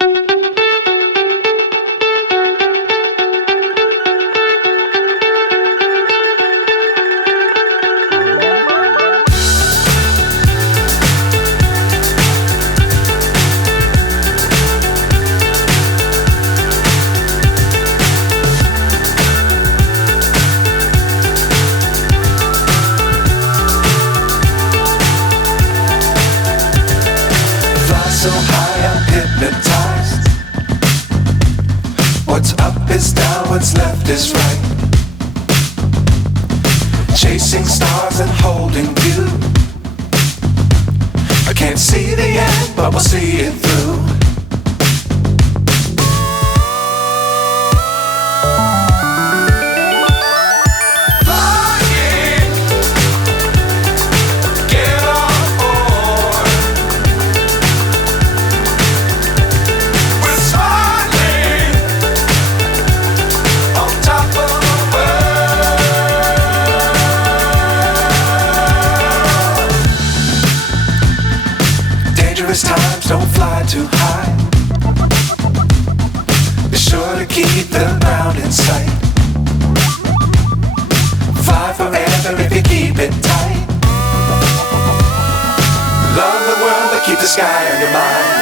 So high I'm hypnotized. What's up is down, what's left is right. Chasing stars and holding you. I can't see the end, but we'll see it through. Times don't fly too high. Be sure to keep the ground in sight. Fly forever if you keep it tight. Love the world but keep the sky on your mind.